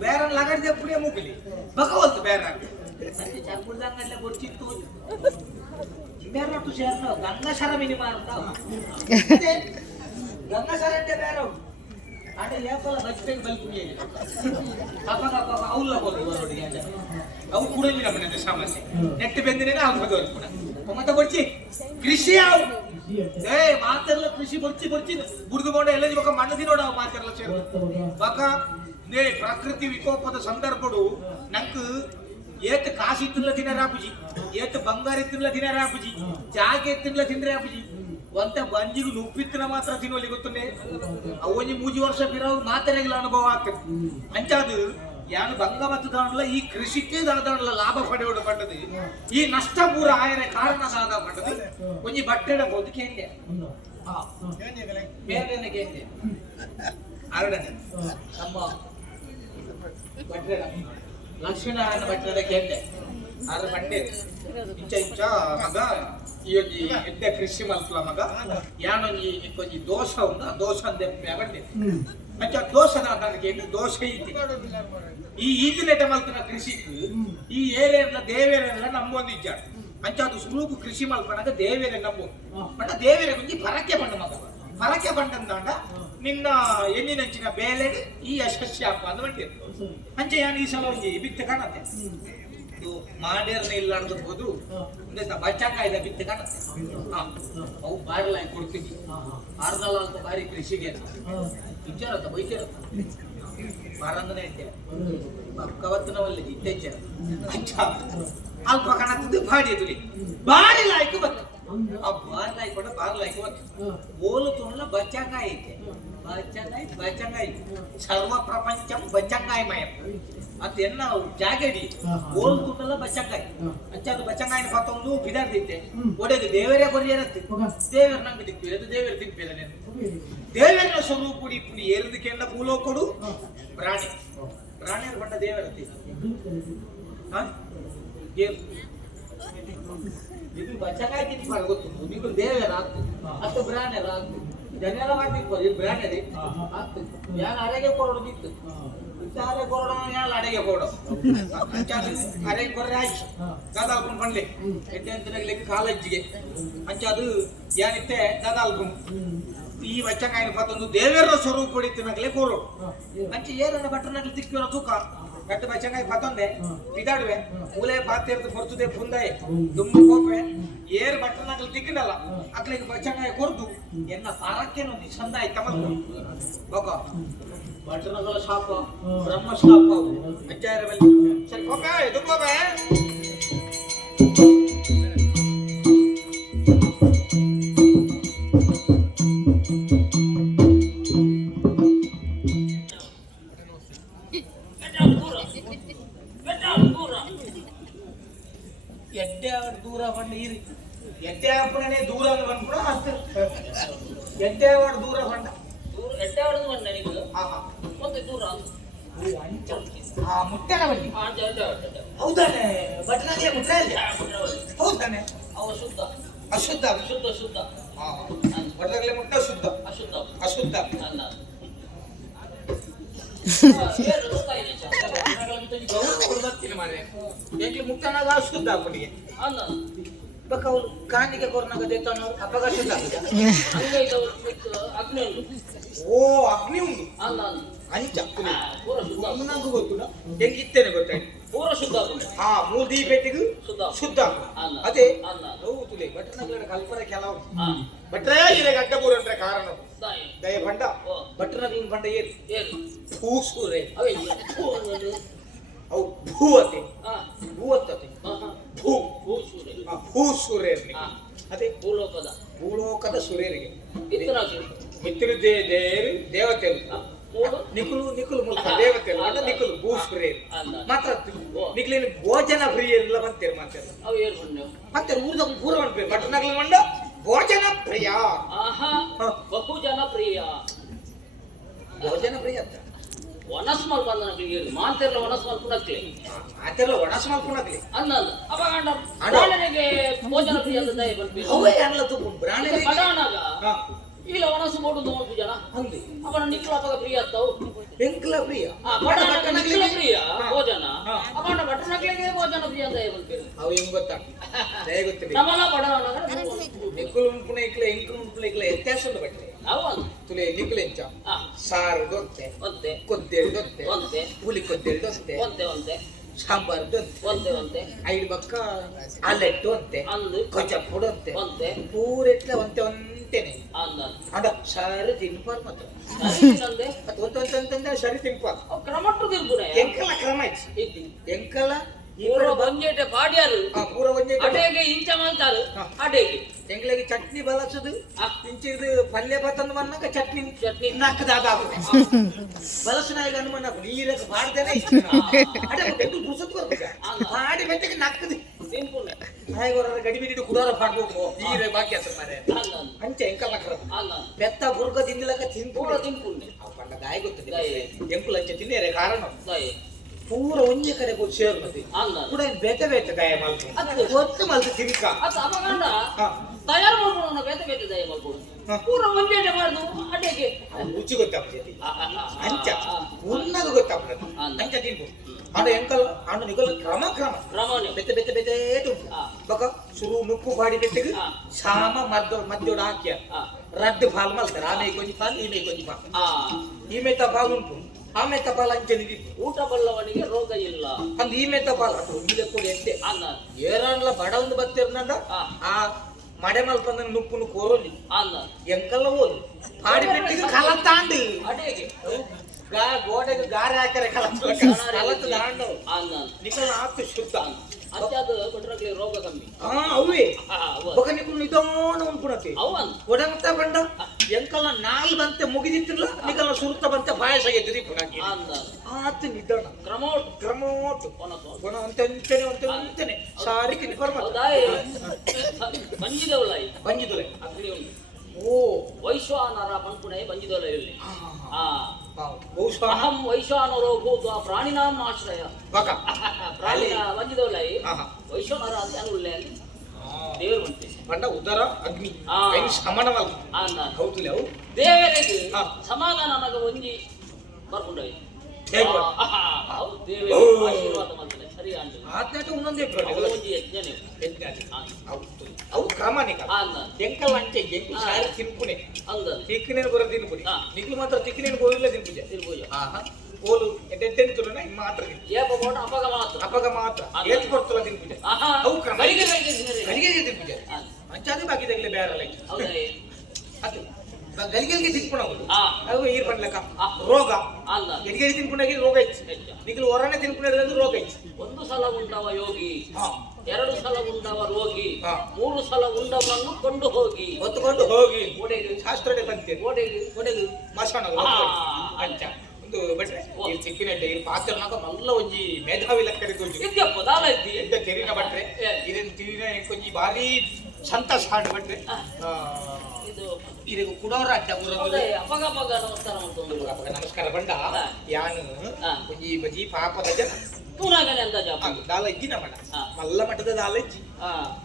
ಬೇರೆ ಲಗಡಿದೆ ಪುಡಿಯ ಮುಗಿಲಿ ಬಕವಲ್ತು ಬೇರೆ ಚರ್ಮುಡ್ದಂಗಲ್ಲ ಗೊತ್ತಿತ್ತು ಬೇರೆ ತು ಸೇರ್ನ ಗಂಗಾಸರ ಮಿನಿ ಮಾರುತ್ತ ಗಂಗಾಸರ ಅಂದ್ರೆ ಬೇರೆ ಆಟ ಏಪಲ್ಲ ಬಚ್ಚಿಗೆ ಬಲ್ಕುಂಗೆ ಪಾಪ ಅವಲ್ಲ ಹೋದ್ರು ಬರೋಡಿಗೆ ಅವು ಕುಡಿಲಿ ನಮ್ಮನೆ ಸಮಸ್ಯೆ ನೆಟ್ಟು ಬೆಂದಿನೇ ಆಗ್ಬೋದು ಕೂಡ ಮತ್ತೆ ಬರ್ಚಿ ಕೃಷಿ ಅವು ಏ ಮಾತೆಲ್ಲ ಕೃಷಿ ಬರ್ಚಿ ಬುಡ್ದುಕೊಂಡ ಎಲ್ಲ ಬಕ ಮಣ್ಣು ತಿನ್ನೋಡ ಮಾತೆಲ್ಲ ಸೇರು ಬಕ ನೇ ಪ್ರಕೃತಿ ವಿಕೋಪದ ಸಂದರ್ಭಡು ನಂಕ ಏತ್ ಕಾಸಿ ತಿನ್ಲ ತಿನ್ನರಾಪುಜಿ ಏತ್ ಬಂಗಾರ ತಿನ್ಲ ತಿನ್ನರಾಪುಜಿ ಜಾಗೆ ತಿನ್ಲ ತಿನ್ನರಾಪುಜಿ ಒಂತ ಬಂಜಿಗೂ ನುಪ್ಪಿತ್ತಿನ ಮಾತ್ರ ತಿನ್ನೋಲಿ ಗೊತ್ತುಂಡೆ ಅವನಿ 3 ವರ್ಷ ಬಿರೋ ಮಾತೆರೆಗಳ ಅನುಭವ ಆಗ್ತದೆ ಅಂಚಾದು ಯಾನು ಬಂಗ ಮತ್ತು ದಾಣಲ್ಲ ಈ ಕೃಷಿಕ್ಕೆ ದಾಣಲ್ಲ ಲಾಭ ಪಡೆಯೋಡು ಪಟ್ಟದು ಈ ನಷ್ಟ ಪೂರ ಆಯರೆ ಕಾರಣದಾಗ ಪಟ್ಟದು ಒಂಜಿ ಬಟ್ಟೆಡ ಬೋದು ಕೇಂದ್ಯ ಬೇರೆ ಕೇಂದ್ಯ ಆರಡನೆ ನಮ್ಮ ಬಟ್ಟೆಡ ಲಕ್ಷ್ಮೀನಾರಾಯಣ ಬಟ್ಟೆಡ ಕೇಂದ್ಯ ಆರ ಬಟ್ಟೆ ಇಂಚ ಮಗ ಈ ಒಂಜಿ ಎಡ್ಡೆ ಕೃಷಿ ಮಲ್ಪಲ ಮಗ ಯಾನೊಂಜಿ ಕೊಂಜಿ ದೋಷ ಉಂದ ದೋಷ ಅಂದೆ ಬಟ್ಟೆ ಅಂಚ ದೋಷದ ನನಗೆ ದೋಷ ಐತಿ ಈ ಈದಿನೆಟ ಮಲ್ಪನ ಕೃಷಿಕ್ ಈ ಏರಿಯಲ್ಲ ದೇವೇರೆಲ್ಲ ನಮ್ಮೊಂದು ಇಜ್ಜ ಅಂಚಾದು ಸುಲಭ ಕೃಷಿ ಮಲ್ಪನಾಗ ದೇವೇರೆ ನಂಬು ಬಟ್ ದೇವೇರೆ ಮುಂಚೆ ಪರಕೆ ಬಂಡ ಮಗ ಪರಕೆ ಬಂಡಂದಾಂಡ ನಿನ್ನ ಎಣ್ಣಿನಂಚಿನ ಬೇಲೆಡ್ ಈ ಯಶಸ್ವಿ ಹಬ್ಬ ಅಂತ ಬಂದಿರು ಅಂಚೆ ಯಾನು ಈ ಸಲ ಒಂಜಿ ಬಿತ್ತು ಕಾಣತ್ತೆ ಇದು ಮಾಡೇರ್ನ ಇಲ್ಲ ಅನ್ಬೋದು ಬಚ್ಚಾಕಾಯ್ದ ಬಿತ್ತು ಕಾಣತ್ತೆ ಅವು ಬಾರಲ್ಲ ಕೊಡ್ತೀನಿ ಆರ್ನಲ್ಲ ಅಂತ ಬಾರಿ ಕೃಷಿಗೆ ವಿಚಾರತ್ತ ಬೈಚಾರತ್ತ ಬಾರಂದನೆ ಇದ್ದೇವೆ ಕವತ್ತಿನವಲ್ಲಿ ಇತ್ತೆಚ್ಚರ ಅಲ್ಪ ಕಾಣತ್ತದೆ ಬಾಡಿ ತುಳಿ ಬಾರಿ ಲಾಯ್ಕು ಬತ್ತು ಆ ಬಾರಿ ಲಾಯ್ಕು ಕೂಡ ಬಾರಿ ಲಾಯ್ಕು ಬತ್ತು ಓಲು ತುಣ್ಣ ಬಚ್ಚಂಗಾಯಿ ಐತೆ ಬಚ್ಚಂಗಾಯಿ ಸರ್ವ ಪ್ರಪಂಚಂ ಬಚ್ಚಂಗಾಯಿಮಯಂ ಅಂತ ಎನ್ನ ಜಾಗಡಿ ಓಲು ತುಣ್ಣಲ್ಲ ಬಚ್ಚಂಗಾಯಿ ಅಂಚದು ಬಚ್ಚಂಗಾಯಿನ ಪತ್ತೊಂದು ಬಿದಾರ್ದಿತ್ತೆ ಒಡೆದು ದೇವರೇ ಬರಿಯರತ್ತೆ ದೇವರ ನಂಗೆ ತಿಕ್ಕಿಲ್ಲ ಅದು ದೇವರ ತಿಕ್ಕಿಲ್ಲ నేను ದೇವರ ಸ್ವರೂಪುಡಿ ಪುಡಿ ಏರಿದಕ್ಕೆಲ್ಲ ಮೂಲ ಕೊಡು ಪ್ರಾಣಿ ಪ್ರಾಣಿಯರು ಬಂದ ದೇವರತ್ತೆ ಇದು ಬಚ್ಚಗಾಯಿ ತಿನ್ಬಾರ್ದು ಗೊತ್ತು ನೀವು ದೇವರ ಆಗ್ತದೆ ಅಷ್ಟು ಬ್ರಾಣ್ಯರ ಆಗ್ತದೆ ಜನರ ಮಾಡ್ತಿರ್ಬೋದು ಇದು ಬ್ರಾಣ್ಯರಿ ಆಗ್ತದೆ ಯಾರು ಅರೆಗೆ ಕೊಡೋದು ಇತ್ತು ಅರೆ ಕೊಡೋಣ ಯಾರು ಅಡೆಗೆ ಕೊಡೋ ಅರೆಗೆ ಕೊಡ್ರೆ ಆಯ್ತು ದಾದಾಲ್ಕೊಂಡು ಬಂಡ್ಲಿ ಎಡ್ಡೆ ಅಂತ ಕಾಲೇಜಿಗೆ ಅಂಚಾದು ಏನಿತ್ತೆ ದಾದಾಲ್ಕೊಂಡು ಈ ಬಚ್ಚಗಾಯಿನ ಪತ್ತೊಂದು ದೇವರ ಸ್ವರೂಪ ಹೊಡಿತಿನಾಗಲೇ ಕೋರು ಅಂಚೆ ಏರನ್ನ ಬಟ್ಟನಾಗಲಿ ತಿಕ್ಕಿರೋ ತೂಕ ಕಟ್ಟು ಬಚ್ಚಂಗಾಯಿ ಪತ್ತೊಂದೆ ಬಿದಾಡುವೆ ಮೂಲೆ ಪಾತಿರ್ದು ಹೊರ್ತದೆ ಪುಂದಾಯ ದುಂಬು ಕೋಪೆ ಏರ್ ಬಟ್ಟನಾಗಲಿ ತಿಕ್ಕಿನಲ್ಲ ಅಕ್ಲಿಗೆ ಬಚ್ಚಂಗಾಯಿ ಕೊರ್ದು ಎನ್ನ ಪಾರಕ್ಕೇನೊಂದು ಚಂದ ಆಯ್ತ ಬೊಕ ಬಟ್ಟನಗಳ ಶಾಪ ಬ್ರಹ್ಮ ಶಾಪ ಅಜ್ಜಾಯರ ಮೇಲೆ ಸರಿ ಕೋಪೆ ದುಂಬೋಪೆ ದೂರ ಬಂಡ ಇರಿ ಎಡ್ಡೆ ಹಾಪಣೆ ದೂರ ಬಂದ್ಬಿಡ ಅಷ್ಟು ಎಡ್ಡೆ ವಾಡ ದೂರ ಬಂಡ ಎಡ್ಡೆ ವಾಡ ಬಂಡ ನಿಮ್ದು ಮತ್ತೆ ದೂರ ಮುಟ್ಟೆನ ಬನ್ನಿ ಹೌದಾನೆ ಬಟ್ನಾಗೆ ಮುಟ್ಟ ಹೌದಾನೆ ಅವ ಶುದ್ಧ ಅಶುದ್ಧ ಶುದ್ಧ ಶುದ್ಧ ಬಟ್ನಾಗಲೇ ಮುಟ್ಟ ಶುದ್ಧ ಅಶುದ್ಧ ಅಶುದ್ಧ ಅಲ್ಲ ಮುಕ್ತನಾಗ ಅಶುದ್ಧ ಆಗ್ಬಿಟ್ಟಿಗೆ ಅಲ್ಲ ಬಕ್ಕ ಅವ್ರು ಕಾಣಿಗೆ ಕೊರ್ನಾಗ ದೇತಾನ ಅಪಗ ಶುದ್ಧ ಅಗ್ನಿ ಉಂಟು ಓ ಅಗ್ನಿ ಉಂಟು ಅಲ್ಲ ಅಂಚ ಪೂರ ಶುದ್ಧ ನಂಗೂ ಗೊತ್ತಿಲ್ಲ ಹೆಂಗಿತ್ತೇನೆ ಗೊತ್ತಾಯ್ತು ಪೂರ ಶುದ್ಧ ಹಾ ಮೂದಿ ಬೇಟಿಗೂ ಶುದ್ಧ ಶುದ್ಧ ಅದೇ ನೋವು ತುಲೆ ಬಟ್ಟನಗಳ ಕಲ್ಪನೆ ಕೆಲವು ಬಟ್ರೆ ಇಲ್ಲಿ ಗಡ್ಡ ಪೂರ ಅಂದ್ರೆ ಕಾರಣ ದಯ ಬಂಡ ಬಟ್ಟನಗಳ ಬಂಡ ಏನು ಭೂಸೂರೆ ಅವು ಭೂವತೆ ಭೂವತ್ತತೆ ಭೂ ಭೂಸೂರೆ ಭೂಸೂರೆ ಅದೇ ಭೂಲೋಕದ ಸೂರ್ಯರಿಗೆ ಮಿತ್ರ ದೇವತೆಗಳು ನಿಖುಲು ನಿಖುಲು ಮುಲ್ಕ ದೇವತೆಗಳು ನಿಖುಲು ಭೂಸೂರ್ಯರು ಮಾತ್ರ ನಿಖಲಿನ ಭೋಜನ ಪ್ರಿಯರೆಲ್ಲ ಬಂತೇರು ಮಾತಾಡ ಮತ್ತೆ ಊರದ ಪೂರ ಬಂದ್ಬೇಕು ಬಟ್ಟನಗಳ ಮಂಡ ಭೋಜನ ಪ್ರಿಯ ಬಹುಜನ ಪ್ರಿಯ ಭೋಜನ ಪ್ರಿಯ ಅಂತ ವನಸ್ಮಲ್ ಬಂದ ಮಾಂತೆರ್ಲ ವನಸ್ಮಲ್ ಕುಣಕ್ಲಿ ಆತೆರ್ಲ ವನಸ್ಮಲ್ ಕುಣಕ್ಲಿ ಅಲ್ಲ ಅವಾಗ ಪ್ರಾಣನಿಗೆ ಭೋಜನ ಪ್ರಿಯ ಅಂತ ದಯ ಬಂದ್ವಿ ಅವೇ ಅಲ್ಲ ತು ಪ್ರಾಣನಿಗೆ ಕಡಾನಾಗ ಇಲ್ಲ ವನಸ್ಸು ಮಾಡೋದು ನೋಡ್ತು ಜನ ಹಂಗೆ ಅವನ ನಿಕ್ಲ ಅಪಗ ಪ್ರಿಯ ಅತ್ತವು ಬೆಂಕಲ ಪ್ರಿಯ ನಿಕ್ಲ ಪ್ರಿಯ ಭೋಜನ ಅವನ ಬಟ್ಟನಕ್ಲಿಗೆ ಭೋಜನ ಪ್ರಿಯ ಅಂತ ದಯ ಬಂದ್ವಿ ಅವು ಹೆಂಗ್ ಗೊತ್ತಾ ದಯ ಗೊತ್ತಿಲ್ಲ ನಮ್ಮಲ್ಲ ಬಡವನಾಗ ನಿಕ್ಕುಲು ಉಂಪುಣ ಇಕ್ಲ ಎಂಕುಲು ಉಂಪುಣ ಇಕ್ಲ ವ್ಯತ್ಯಾಸ ಉಂಟು ಬಟ್ಟೆ ಹೌದು ತುಲೆ ನಿಕ್ಕಲೆಂಚ ಸಾರು ದೊತ್ತೆ ಒಂದೆ ಕೊದ್ದೇಳಿ ದೊತ್ತೆ ಒಂದೆ ಹುಲಿ ಕೊದ್ದೇಳಿ ದೊತ್ತೆ ಒಂದೆ ಒಂದೆ ಸಾಂಬಾರ್ ದೊತ್ತೆ ಒಂದೆ ಒಂದೆ ಐದು ಬಕ್ಕ ಆಲೆಟ್ಟು ಅಂತೆ ಅಂದು ಕೊಚ್ಚಪ್ಪುಡು ಅಂತೆ ಒಂದೆ ಪೂರೆಟ್ಲೆ ಒಂತೆ ಒಂತೇನೆ ಅದ ಸಾರು ತಿನ್ಪಾರ್ ಮಾತ್ರ ಒಂದೆ ಒಂತಂತಂದ್ರೆ ಸರಿ ತಿನ್ಪಾರ್ ಕ್ರಮಟ್ಟು ತಿರ್ಗುಣೆ ಎಂಕಲ ಕ್ರಮ ಐತಿ ಎಂಕಲ ಪೂರ ಬಂಜೇಟೆ ಪಾಡ್ಯಾರು ಪೂರ ಒಂದೇ ಅಡೆಗೆ ಇಂಚ ಮಾಡ್ತಾರು ಅಡೆಗೆ ಎಂಗ್ಳಿಗೆ ಚಟ್ನಿ ಬಲಸದು ಇಂಚಿದು ಪಲ್ಯ ಬತ್ತಂದು ಮನ್ನಾಗ ಚಟ್ನಿ ಚಟ್ನಿ ನಕ್ಕದಾಗ ಬಲಸನಾಗ ಅನುಮಾನ ನೀರಕ್ಕೆ ಮಾಡ್ದೇನೆ ಅಡೆ ಬೆಂದು ಬುಸತ್ ಬರ್ಬೇಕು ಮಾಡಿ ಬೆಂತಕ್ಕೆ ನಕ್ಕದು ಸಿಂಪಲ್ ಹಾಗೆ ಗಡಿ ಬಿಟ್ಟು ಕುಡಾರ ಮಾಡ್ಬೇಕು ನೀರೇ ಬಾಕಿ ಅಂತ ಮಾರೆ ಅಂಚೆ ಎಂಕಲ್ ನಕ್ಕರ ಬೆತ್ತ ಬುರ್ಗ ತಿನ್ನಲಕ್ಕ ಪೂರ ತಿನ್ಪುಲ್ ಪಂಡ ಗಾಯ ಗೊತ್ತದೆ ಎಂಕುಲ್ ಅಂಚೆ ತಿನ್ನೇರೆ ಕಾರಣ ದಾಯಿ ಪೂರ ಒಂದೇ ಕಡೆ ಕೊಟ್ಟು ಸೇರ್ನದೆ ಕೂಡ ಬೇತೆ ಬೇತೆ ದಯ ಮಾಡ್ಕೊಂಡು ಗೊತ್ತು ಮಲ್ತು ತಿನ್ಕ ಅದು ಅಪಗಂಡ ತಯಾರು ಮಾಡ್ಕೊಂಡು ಬೇತೆ ಬೇತೆ ದಯ ಮಾಡ್ಕೊಂಡು ಪೂರ ಒಂದೇ ಮಾಡುದು ಅಡೆಗೆ ರುಚಿ ಗೊತ್ತಾಗ್ತದೆ ಅಂಚ ಉನ್ನದು ಗೊತ್ತಾಗ್ತದೆ ಅಂಚ ತಿನ್ಬೋದು ಆಂಡ ಎಂಕಲ್ ಆಂಡ ನಿಕಲ್ ಕ್ರಮ ಕ್ರಮ ಕ್ರಮನೆ ಬೆತ್ತೆ ಬೆತ್ತೆ ಬೆತ್ತೆ ಬಕ ಶುರು ನುಪ್ಪು ಪಾಡಿ ಬೆಟ್ಟಿಗೆ ಶಾಮ ಮದ್ದೋಡ ಹಾಕ್ಯ ರದ್ದು ಫಾಲ್ ಮಲ್ತಾರೆ ಆಮೇಲೆ ಕೊಂಚ ಫಾಲ್ ಈಮೇಲೆ ಕೊಂಚ ಫಾಲ್ ಈಮೆ ತಪಾಲ್ ಉಂಟು ಆಮೆ ತಪಾಲ್ ಅಂಚನಿಗೆ ಊಟ ಬಲ್ಲವನಿಗೆ ರೋಗ ಇಲ್ಲ ಅಂದ್ ಈಮೆ ತಪಾಲ್ ಅದು ಇಲ್ಲೇ ಕೂಡ ಎತ್ತೆ ಏರಣ್ಲ ಬಡ ಒಂದು ಬತ್ತಿರ್ನಂದ ಆ ಮಡೆ ಮಲ್ಪಂದ ನುಪ್ಪುನು ಕೋರೋಲಿ ಎಂಕಲ್ಲ ಓದು ಪಾಡಿ ಬೆಟ್ಟಿಗೆ ಕಲ ತಾಂಡು ಅಡೆಗೆ ಗೋಡೆಗೆ ಗಾರೆ ಹಾಕ್ಯಾರೆ ಕಲತ್ತು ದಾಂಡು ನಿಕಲ್ ಆತು ಶುದ್ಧ ಅದು ಬಿಟ್ರಾಗ್ಲಿ ರೋಗ ಕಮ್ಮಿ ಅವೇ ಬೊಕ ನಿಕಲ್ ನಿಧಾನ ಉಂಪುಣತೆ ಒಡಂತ ಬಂಡ ಎಂಕಲ್ಲ ನಾಲ್ ಬಂತೆ ಮುಗಿದಿತ್ತಿರ್ಲ ನಿಕಲ್ಲ ಸುರುತ್ತ ಬಂತೆ ಪಾಯಸ ಎದ್ದಿ ಪುಣಾಕಿ ಆತು ನಿಧಾನ ಕ್ರಮೋಟ್ ಕ್ರಮೋಟ್ ಗುಣ ಅಂತಾನೆ ಸಾರಿಗೆ ನಿಫರ್ಮ ಬಂಜಿದವಲಾಯಿ ಬಂಜಿದಲೆ ಅಗ್ನಿ ಉಂಟು ಓ ವೈಶ್ವಾನರ ಪಂಪುಣೆ ಬಂಜಿದವಲಲ್ಲಿ ಅಹಂ ವೈಶ್ವಾನರೋ ಭೂತ್ವ ಪ್ರಾಣಿನಾಂ ಆಶ್ರಯ ಬಕ ಪ್ರಾಣಿನ ಬಂಜಿದವಲೈ ವೈಶ್ವಾನರ ಅಂತ ಅನುಲ್ಲೆ ಅಲ್ಲಿ ದೇವರು ಬಂತೆ ಬಂಡ ಉದರ ಅಗ್ನಿ ಶಮನವಲ್ಲ ಹೌದು ಅವು ದೇವರಿಗೆ ಸಮಾಧಾನ ನನಗೆ ಒಂಜಿ ಬರ್ಕೊಂಡೋಯ್ ದೇವರ ಆಶೀರ್ವಾದ ಮಾಡ್ತಾರೆ ಸರಿ ಅಂಡು ಆತ್ನಾಟ ಒಂದೊಂದೇ ಒಂಜಿ ಯಜ್ಞನೆ ಅವು ಕ್ರಮನಿಕ ಎಂಕಲ್ ಅಂಚೆ ಎಂಕು ಸಾರಿ ತಿನ್ಪುನೆ ತಿಕ್ಕಿನೇನು ಬರೋ ತಿನ್ಪುನೆ ನಿಕ್ಲು ಮಾತ್ರ ತಿಕ್ಕಿನೇನು ಗೋವಿಲ್ಲ ತಿನ್ಪುಜೆ ಓಲು ಎಡ್ಡೆಡ್ಡೆನ್ ತುಲನ ಇಮ್ಮ ಮಾತ್ರ ಅಪಗ ಮಾತ್ರ ಏತ್ ಬರ್ತಲ್ಲ ತಿನ್ಪುಜೆ ಅವು ಕ್ರಮ ಗಲಿಗೆ ತಿನ್ಪುಜೆ ಅಂಚಾದೆ ಬಾಕಿ ತೆಗಲೆ ಬೇರಲ್ಲ ಅದು ಗಲಿಗೆಲ್ಗೆ ತಿನ್ಪುಣವುದು ಅವು ಈರ್ ಪಂಡ್ಲಕ ರೋಗ ಗಲಿಗೆ ತಿನ್ಪುಣಾಗಿ ರೋಗ ಇತ್ತು ನಿಕ್ಲು ಹೊರನೆ ತಿನ್ಪುಣದು ರೋಗ ಇತ್ತು ಒಂದು ಸಲ ಉಂಡವ ಯೋಗಿ ಎರಡು ಸಲ ಉಂಡವ ರೋಗಿ ಮೂರು ಸಲ ಉಂಡವನ್ನು ಕೊಂಡು ಹೋಗಿ ಹೊತ್ತುಕೊಂಡು ಹೋಗಿ ಗೋಡೆಗೆ ಶಾಸ್ತ್ರಡೆ ಬಂತೆ ಗೋಡೆಗೆ ಮಸಾಣ ಅಂಚ ಒಂದು ಬಟ್ರೆ ಈ ಸಿಕ್ಕಿನಡ್ಡೆ ಈ ಪಾತ್ರನಾಗ ಮಲ್ಲ ಒಂಜಿ ಮೇಧಾವಿ ಲೆಕ್ಕಡೆ ಕೊಂಚು ಇದ್ಯಪ್ಪ ದಾಲ ಇದ್ದಿ ಎಡ್ಡ ತೆರಿನ ಬಟ್ರೆ ಇದನ್ನು ತಿರಿನ ಕೊಂಚಿ ಭಾರಿ ಸಂತಸ ಹಾಡು ಬಟ್ರೆ ಇದು ಇದಕ್ಕೆ ಕುಡೋರ ಅಡ್ಡ ಅಪಗ ನಮಸ್ಕಾರ ಮಾಡ್ಕೊಂಡು ನಮಸ್ಕಾರ ಬಂಡ ಯಾನು ಒಂಜಿ ಬಜಿ ಪಾಪದ ಜನ ತೂನಾಗನೆ ಅಂತ ದಾಲ ಇದ್ದಿನ ಮಡ ಮಲ್ಲ ಮಠದ ದಾಲ ಇಜ್ಜಿ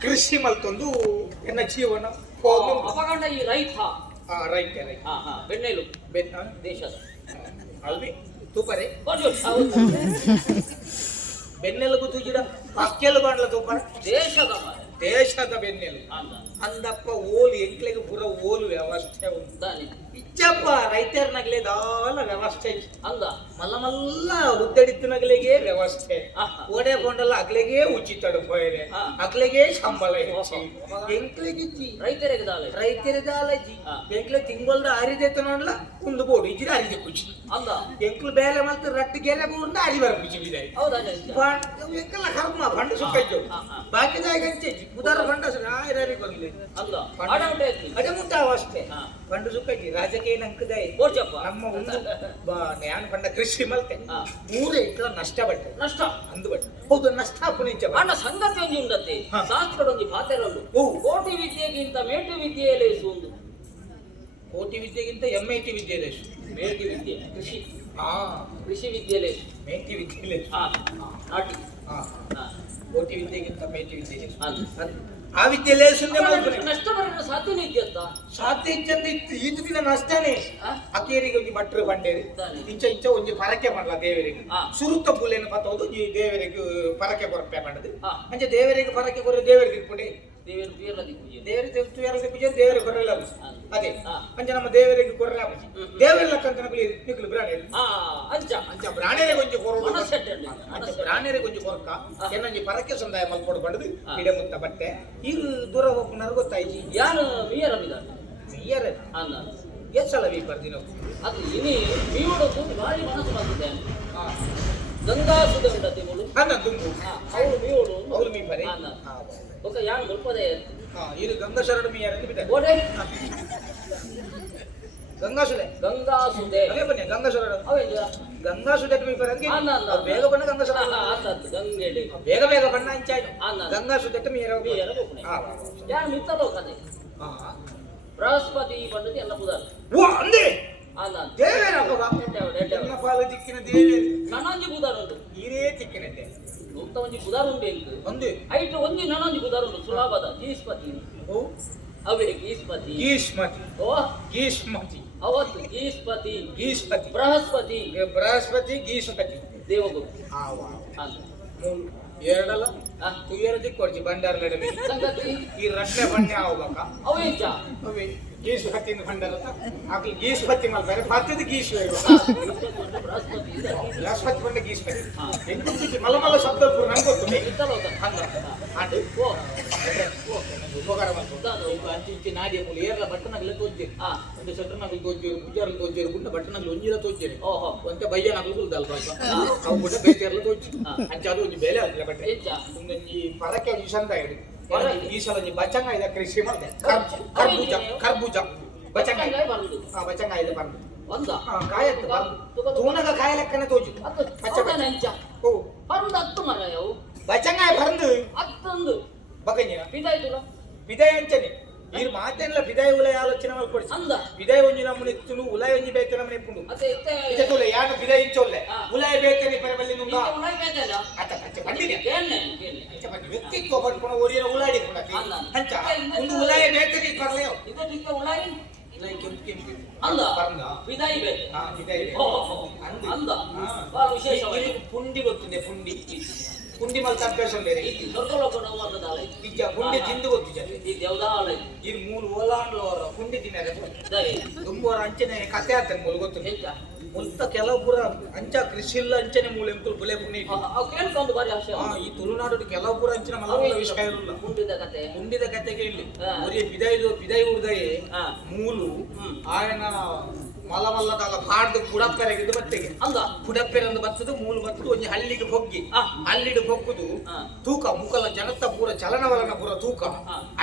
ಕೃಷಿ ಮಲ್ತೊಂದು ಎನ್ನ ಜೀವನ ಅಪಗಂಡ ಈ ರೈತ ರೈತ ಬೆಣ್ಣೆಲು ದೇಶದ ಅಲ್ವಿ ತೂಪರೆ ಬೆನ್ನೆಲುಗು ತೂಜಿಡ ಪಕ್ಕೆಲು ಬಾಂಡ್ಲ ತೂಪರ ದೇಶದ ಬೆನ್ನೆಲು ಅಂದಪ್ಪ ಓಲು ಎಂಕ್ಲೆಗೆ ಪೂರ ಓಲು ವ್ಯವಸ್ಥೆ ಉಂಟು ಇಚ್ಚಪ್ಪ ರೈತರ್ನಗ್ಲೆ ದಾಲ ವ್ಯವಸ್ಥೆ ಅಂದ ಮಲ್ಲ ಮಲ್ಲ ಉದ್ದಡಿತ್ತಿನಗ್ಲೆಗೆ ವ್ಯವಸ್ಥೆ ಓಡೆ ಕೊಂಡಲ್ಲ ಅಗ್ಲೆಗೆ ಉಚಿತ ಪೋಯರೆ ಅಗ್ಲೆಗೆ ಸಂಬಳ ಹೆಚ್ಚಿ ಎಂಕ್ಲೆಗೆ ರೈತರಿಗೆ ದಾಲಜಿ ಎಂಕ್ಲೆ ತಿಂಗೊಲ್ದ ಅರಿದೈತೆ ನೋಡ್ಲ ಒಂದು ಬೋಡು ಇಜ್ಜಿರ ಅರಿದೆ ಕುಚಿ ಅಂದ ಎಂಕ್ಲು ಬೇಲೆ ಮತ್ತು ರಟ್ಟು ಗೆರೆ ಬೋರ್ನ ಅರಿ ಬರ ಕುಚಿ ಬಿದಾಯಿ ಎಂಕಲ್ಲ ಕರ್ಮ ಬಂಡ ಸುಕ್ಕಜ್ಜು ಬಾಕಿದಾಗ ಅಂಚೆ ಉದಾರ ಬಂಡ ಆಯ್ರಾರಿ ಬಂದ್ಲಿ ಅಡೆ ಮುಟ್ಟ ಅವಸ್ಥೆ ಬಂಡು ಸುಕ್ಕಜ್ಜಿ ರಾಜಕೀಯ ಅಂಕದಾಯಿ ನಮ್ಮ ಒಂದು ನ್ಯಾನ್ ಬಂಡ ಕೃಷಿ ಮಲ್ತೆ ಮೂರೇ ಇಟ್ಲ ನಷ್ಟ ಬಟ್ಟೆ ನಷ್ಟ ಅಂದು ಬಟ್ಟೆ ಹೌದು ನಷ್ಟ ಪುಣಿಚ ಅಣ್ಣ ಸಂಗತಿ ಒಂಜಿ ಉಂಡತ್ತೆ ಶಾಸ್ತ್ರದೊಂಜಿ ಪಾತೆರೊಂದು ಕೋಟಿ ವಿದ್ಯೆಗಿಂತ ಮೇಟಿ ವಿದ್ಯೆಯಲ್ಲೇ ಒಂದು ಕೋಟಿ ವಿದ್ಯೆಗಿಂತ ಎಂಐಟಿ ವಿದ್ಯೆ ಮೇಟಿ ವಿದ್ಯೆ ಕೃಷಿ ವಿದ್ಯೆಯಲ್ಲೇ ಮೇಟಿ ವಿದ್ಯೆ ನಾಟಿ ಕೋಟಿ ವಿದ್ಯೆಗಿಂತ ಮೇಟಿ ವಿದ್ಯೆ ಆ ವಿದ್ಯೆಯಲ್ಲೇ ಸುಮ್ಮನೆ ನಷ್ಟ ಬರಲು ಸಾಧ್ಯನೇ ಇದೆಯಂತ ಸಾಧ್ಯ ಇಚ್ಚಂದ ಇತ್ತು ಈತು ದಿನ ನಷ್ಟನೇ ಅಕೇರಿಗೆ ಒಂಜಿ ಭಟ್ರು ಬಂಡೇರಿ ಇಂಚ ಒಂಜಿ ಪರಕೆ ಮಾಡಲ ದೇವರಿಗೆ ಸುರುತ್ತ ಪುಲೇನ ಪತ್ತೋದು ಈ ದೇವರಿಗೆ ಪರಕೆ ಕೊರಪೆ ಮಾಡದು ಅಂಚ ದೇವರಿಗೆ ಪರಕೆ ಕೊರ ದೇವರಿಗೆ ಇಟ್ಬಿಡಿ ದೇವರಿಗೆ ದೇವರ ಕೊರಲ್ಲ ಅದೇ ಅಂಚ ನಮ್ಮ ದೇವರಿಗೆ ಕೊರ್ರ ದೇವರ ಲಕ್ಕಂತ ನಿಕ್ಲು ಬ್ರಾಣಿ ಅಂಚ ಬ್ರಾಣಿಯರೆ ಕೊಂಚ ಕೊರಡು ಬ್ರಾಣಿಯರೆ ಕೊಂಚ ಕೊರಕ ಏನೊಂಜಿ ಪರಕೆ ಸಂದಾಯ ಮಲ್ಕೊಡು ಬಂಡದು ಇಡೆ ಮುತ್ತ ಬಟ್ಟೆ ಈಗ ದೂರ ಹೋಗ್ನರು ಗೊತ್ತಾಯ್ತು ಯಾರು ಮೀಯರ ಮೀಯರ ಎಷ್ಟು ಸಲ ವೀ ಬರ್ದಿನ ಅದು ಇನಿ ಮೀಯೋಡೊಂದು ಭಾರಿ ಮನಸ್ಸು ಬಂದಿದೆ ಗಂಗಾ ಸುದ ಉಂಟತಿ ಮೂಳು ದುಂಗು ಅವಳು ಮೀಯೋಡು ಅವಳು ಮೀ ಬರೀ ಒಕ್ಕ ಯಾರು ಮುಲ್ಪದೆ ಇದು ಗಂಗಾ ಶರಣ ಮೀಯರ ಬಿಟ್ಟೆ ಗೋಡೆ ಗಂಗಾಸುದೆ ಅವೇ ಬನ್ನಿ ಗಂಗಾಸುರ ಗಂಗಾಸುದೆ ಬೇಗ ಬಣ್ಣ ಗಂಗಾಸುರ ಬೇಗ ಬೇಗ ಬಣ್ಣ ಹಂಚಾಯ್ತು ಗಂಗಾಸುದೆ ಯಾರು ಮಿತ್ತಲೋ ಕತೆ ಬೃಹಸ್ಪತಿ ಪಂಡತಿ ಎಲ್ಲ ಪುದಾರ ಓ ಅಂದೆ ದಿಕ್ಕಿನ ದೇವಿ ನನಂಜಿ ಪುದಾರ ಉಂಟು ಈರೇ ದಿಕ್ಕಿನಂತೆ ಉಂಟ ಒಂಜಿ ಪುದಾರ ಉಂಟು ಒಂದು ಐಟು ಒಂಜಿ ನನಂಜಿ ಪುದಾರ ಉಂಟು ಸುಲಭದ ಗೀಸ್ಪತಿ ಅವೇ ಗೀಸ್ಮತಿ ಗೀಸ್ಮತಿ ಅವತ್ತು ಗೀಸ್ಪತಿ ಗೀಸ್ಪತಿ ಬೃಹಸ್ಪತಿ ಗೀಸ್ಪತಿ ದೇವಗುರು ಆವ ಅಂತ ಮೂಲು ಎರಡಲ್ಲ ತುಯ್ಯರ ದಿಕ್ಕೊಡ್ಚಿ ಬಂಡಾರ ನಡುವೆ ಸಂಗತಿ ಈ ರಟ್ನೆ ಬಣ್ಣೆ ಆಗ್ಬೇಕ ಅವೇಂಚ ಅವೇ ಗೀಸು ಹತ್ತಿನ ಬಂಡಾರ ಆಕಿ ಗೀಸು ಹತ್ತಿ ಮಲ್ಬೇರೆ ಪತ್ತದ ಗೀಸು ಬೃಹಸ್ಪತಿ ಬಂಡ ಗೀಸು ಹೆಂಗ್ ಮಲಮಲ ಶಬ್ದ ಪೂರ ನಂಗೆ ಗೊತ್ತು ಹಂಗ ಆಂಟಿ ಉಪಕಾರ ಮಾಡ್ಕೊಂಡು ಅಂಚಿ ಇಂಚಿ ನಾಡಿಯ ಮೂಲ ಏರ್ಲ ಬಟ್ಟನಗಲ ತೋಜ್ಜೇರಿ ಒಂದು ಸೆಟ್ರನಗಲು ತೋಜ್ಜೇರಿ ಪೂಜಾರಲು ತೋಜ್ಜೇರಿ ಗುಂಡ ಬಟ್ಟನಗಲು ಒಂಜಿಲ ತೋಜ್ಜೇರಿ ಓಹೋ ಒಂತೆ ಬಯ್ಯನಗಲು ಸುಲ್ದಲ್ ಬಾಪ ಅವು ಗುಡ್ಡ ಬೇತೇರ್ಲ ತೋಜ್ಜಿ ಅಂಚ ಅದು ಒಂಜಿ ಬೇಲೆ ಆಗಿಲ್ಲ ಬಟ್ಟೆ ಒಂದೊಂಜಿ ಪರಕ್ಕೆ ಒಂಜಿ ಸಂದ ಹೇಳಿ ಈ ಸಲ ಒಂಜಿ ಬಚಂಗ ಇದೆ ಕೃಷಿ ಮಾಡಿದೆ ಕರ್ಬೂಜ ಕರ್ಬೂಜ ಬಚಂಗ ಬಚಂಗ ಇದೆ ಬಂದು ಒಂದ ಕಾಯತ್ತು ತೂನಗ ಕಾಯ ಲೆಕ್ಕನೆ ತೋಜು ನೆಂಚ ಓ ಪರಂದು ಹತ್ತು ಮರ ಯಾವು ಬಚಂಗ ಬಂದು ಹತ್ತೊಂದು ಬಗಂಜಿನ ಬಿದಾಯ್ತು ವಿದಯ ಅಂಚನೆ ನೀರು ಮಾತೇನಿಲ್ಲ ವಿದಯ ಉಲಯ ಆಲೋಚನೆ ಮಾಡ್ಕೊಡಿ ಅಂದ ವಿದಯ ಒಂಜಿ ನಮ್ಮನೆ ತುಳು ಉಲಯ ಒಂಜಿ ಬೇಕ ನಮ್ಮನೆ ಪುಂಡು ಅತ್ತೆ ಇತುಲೆ ಯಾನ ವಿದಯ ಇಂಚೊಲ್ಲೆ ಉಲಯ ಬೇಕನಿ ಪರಬಲ್ಲಿ ನುಂಗ ಉಲೈ ಬೇಕಲ್ಲ ಅತ್ತ ಅತ್ತ ಬಂದಿದೆ ಕೇಳ್ನೆ ಅಚ್ಚ ಬಂದಿ ವ್ಯಕ್ತಿತ್ವ ಪಡ್ಕೊಂಡು ಓರಿನ ಉಲಾಡಿ ಕೊಡಕ್ಕೆ ಅಂಚ ಒಂದು ಉಲಯ ಬೇಕನಿ ಪರ್ಲೆಯೋ ಇದಕ್ಕೆ ಉಲೈ ಉಲಯ ಕೆಂಪು ಕೆಂಪು ಅಂದ ಪರಂದ ವಿದಾಯಿ ಬೇಕು ಹಾ ವಿದಯ ಅಂದ ಬಹಳ ವಿಶೇಷ ಪುಂಡಿ ಗೊತ್ತಿದೆ ಪುಂಡಿ ಪುಂಡಿ ಮಲ್ತ ಅಭ್ಯಾಸ ಬೇರೆ ಸ್ವರ್ಗಲೋಕ ನೋವಾದದಾಲ ಈಗ ಪುಂಡಿ ತಿಂದು ಗೊತ್ತಿದೆ ಈ ದೇವದಾಲ ಈ ಮೂರು ಓಲಾಂಡ್ಲವರ ಪುಂಡಿ ತಿನ್ನರೆ ತುಂಬವರ ಅಂಚನೆ ಕತೆ ಆತನ ಮೂಲ ಗೊತ್ತು ಹೆಚ್ಚ ಮುಲ್ತ ಕೆಲವು ಪುರ ಅಂಚ ಕೃಷಿ ಇಲ್ಲ ಅಂಚನೆ ಮೂಲ ಎಂತೂ ಬುಲೆ ಪುಣ್ಯ ಅವು ಕೇಳ್ಕೊಂಡು ಬಾರಿ ಆಶೆ ಈ ತುಳುನಾಡು ಕೆಲವು ಪುರ ಅಂಚಿನ ಮಲಮಲ ವಿಷಯ ಇರಲ್ಲ ಮುಂದಿದ ಕತೆಗೆ ಇಲ್ಲಿ ಒರಿ ಬಿದೈ ಉರ್ದಯೇ ಮೂಲು ಆಯನ ಮಲಮಲ್ಲದಲ್ಲ ಪಾಡ್ದು ಕುಡಪ್ಪೆರಗಿದ್ದು ಬತ್ತೆಗೆ ಅಂದ ಕುಡಪ್ಪೆರಂದು ಬರ್ತದು ಮೂಲು ಬರ್ತದು ಒಂಜಿ ಹಳ್ಳಿಗೆ ಬೊಗ್ಗಿ ಹಳ್ಳಿಡು ಬೊಕ್ಕುದು ತೂಕ ಮುಕಲ ಜನತ ಪೂರ ಚಲನವಲನ ಪೂರ ತೂಕ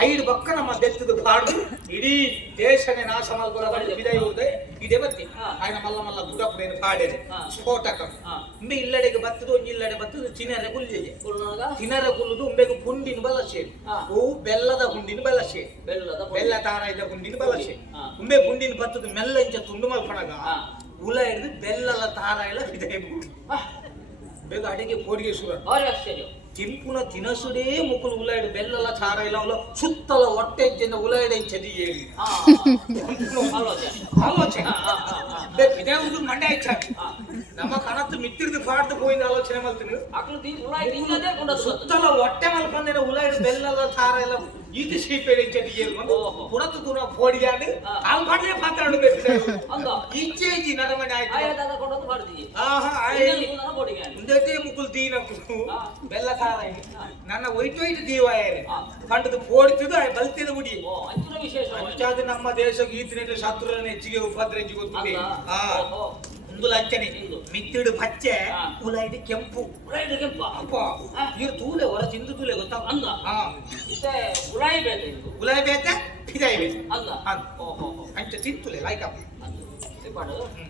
ಐದು ಬಕ್ಕ ನಮ್ಮ ಬೆತ್ತದು ಪಾಡ್ದು ಇಡೀ ದೇಶನೇ ನಾಶ ಮಲ್ಪುರ ಬಿದೈ ಉರ್ದೆ ಇದೇ ಬತ್ತಿ ಆಯ್ನ ಮಲ್ಲ ಮಲ್ಲ ಕುಡಪ್ಪೇನು ಪಾಡೇನೆ ಸ್ಫೋಟಕ ಉಂಬೆ ಇಲ್ಲಡೆಗೆ ಬತ್ತದು ಒಂಜಿ ಇಲ್ಲಡೆ ಬತ್ತದು ಚಿನರೆ ಕುಲ್ಲೆಗೆ ಚಿನರೆ ಕುಲ್ಲುದು ಉಂಬೆಗೆ ಪುಂಡಿನ ಬಲಸೆ ಹೂ ಬೆಲ್ಲದ ಹುಂಡಿನ ಬಲಸೆ ಬೆಲ್ಲ ತಾರ ಇದ್ದ ಹುಂಡಿನ ಬಲಸೆ ಉಂಬೆ ಪುಂಡಿನ ಬತ್ತದು ಮೆಲ್ಲ ಇಂಚ ತುಂಡು ಮಲ್ಪಣಗ ಉಲ ಹಿಡಿದು ಬೆಲ್ಲಲ ತಾರ ಎಲ್ಲ ಬಿದೆ ಬೇಗ ಅಡಿಗೆ ಕೋಡಿಗೆ ಸುರ ತಿಂಪುನ ತಿನಸುಡೇ ಮುಕ್ಕಲು ಉಲ ಹಿಡಿದು ಬೆಲ್ಲಲ ತಾರ ಇಲ್ಲ ಅವಳ ಸುತ್ತಲ ಹೊಟ್ಟೆ ಜನ ಉಲ ಹಿಡ ಚದಿ ಹೇಳಿ ಆಲೋಚನೆ ಬಿದೆ ಉದು ಮಂಡೆ ಆಯ್ತ ನಮ್ಮ ಕಣತ್ತು ಮಿತ್ತಿರ್ದು ಪಾಡ್ದು ಹೋಯಿಂದ ಆಲೋಚನೆ ಮಾಡ್ತೀನಿ ಸುತ್ತಲ ಹೊಟ್ಟೆ ಮಲ್ಪಂದಿನ ಉಲ ಹಿಡಿದು ಬೆಲ್ಲಲ ತಾರ ಎಲ್ಲ ಇದು ಸೀಪೇಡಿ ಚದಿ ಹೇಳಿ ಪುರತ್ತು ದೂರ ಪೋಡಿಯಾಡು ಅಲ್ಲಿ ಮಾಡ್ಲೇ ಮಾತಾಡಬೇಕು ಈಚೆ ಈಚಿ ನರಮನೆ ಆಯ್ತು ಮುಂದೆ ಮುಕ್ಕುಲ್ ದೀನಕ್ಕು ಬೆಲ್ಲ ತಾರ ನನ್ನ ಒಯ್ಟು ದೀವಾಯರೆ ಕಂಡದು ಪೋಡಿತಿದ್ದು ಬಲ್ತಿದ ಮುಡಿ ಅಂಚಾದ ನಮ್ಮ ದೇಶಕ್ಕೆ ಈತಿನಲ್ಲಿ ಶತ್ರುರನ್ನ ಹೆಚ್ಚಿಗೆ ಉಪದ್ರ ಹೆಚ್ಚಿಗೆ ಗೊತ್ತಿದೆ ಒಂದು ಲಂಚನೆ ಮಿತ್ತಿಡು ಪಚ್ಚೆ ಉಲೈಡು ಕೆಂಪು ಅಪ್ಪ ನೀರು ತೂಲೆ ಹೊರ ತಿಂದು ತೂಲೆ ಗೊತ್ತಾ ಅಂದ ಉಲಾಯಿ ಬೇತೆ ಉಲಾಯಿ ಬೇತೆ ಫಿದಾಯಿ ಬೇತೆ ಅಲ್ಲ ಅಂಚ ತಿಂತುಲೆ ಲೈಕ